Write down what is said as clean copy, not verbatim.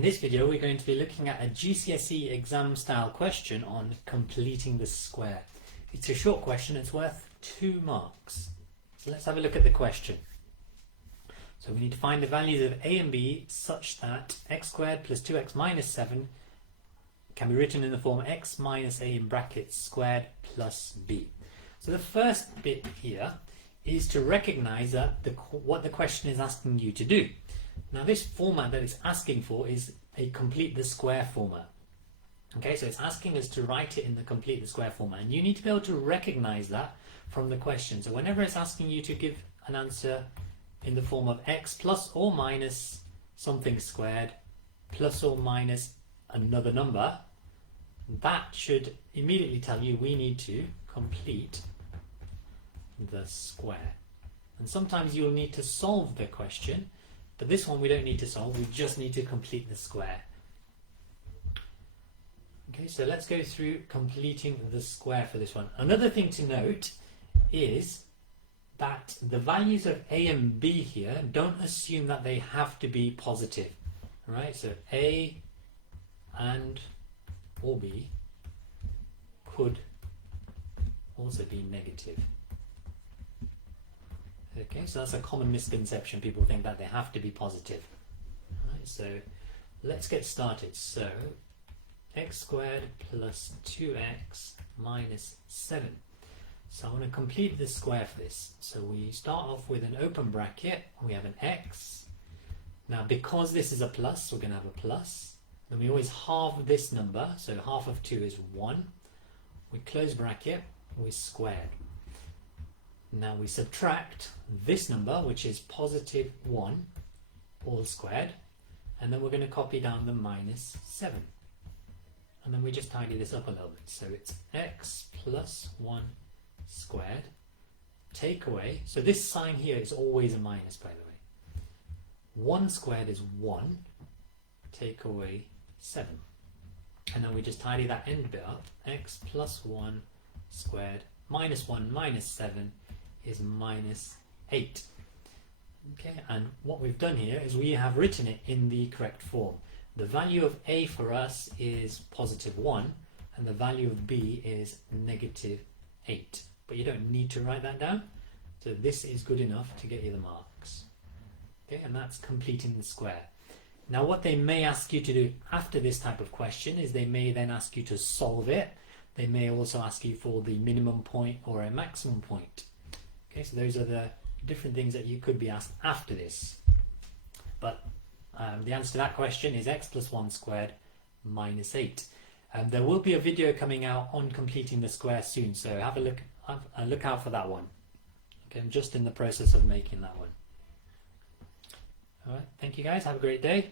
In this video we're going to be looking at a GCSE exam style question on completing the square. It's a short question, it's worth 2 marks. So let's have a look at the question. So we need to find the values of a and b such that x squared plus 2x minus 7 can be written in the form x minus a in brackets squared plus b. So the first bit here is to recognize that what the question is asking you to do. Now this format that it's asking for is a complete the square format. Okay, so it's asking us to write it in the complete the square format, and you need to be able to recognize that from the question. So whenever it's asking you to give an answer in the form of x plus or minus something squared plus or minus another number, that should immediately tell you we need to complete the square. And sometimes you'll need to solve the question, but this one we don't need to solve, we just need to complete the square. Okay, so let's go through completing the square for this one. Another thing to note is that the values of a and b here, don't assume that they have to be positive. Alright, so a and or b could also be negative. Okay, so that's a common misconception. People think that they have to be positive. Right, so let's get started. So x squared plus 2x minus 7. So I want to complete the square for this. So we start off with an open bracket. We have an x. Now because this is a plus, we're going to have a plus. Then we always halve this number. So half of 2 is 1. We close bracket. We squared. Now we subtract this number, which is positive 1, all squared, and then we're going to copy down the minus 7. And then we just tidy this up a little bit. So it's x plus 1 squared, take away, so this sign here is always a minus, by the way. 1 squared is 1, take away 7. And then we just tidy that end bit up. X plus 1 squared minus 1 minus 7 is minus 8. Okay, and what we've done here is we have written it in the correct form. The value of a for us is positive 1 and the value of b is negative 8. But you don't need to write that down, so this is good enough to get you the marks. Okay, and that's completing the square. Now what they may ask you to do after this type of question is they may then ask you to solve it. They may also ask you for the minimum point or a maximum point. Okay, so those are the different things that you could be asked after this. But the answer to that question is x plus 1 squared minus 8. There will be a video coming out on completing the square soon, so have a look out for that one. Okay, I'm just in the process of making that one. Alright, thank you guys, have a great day.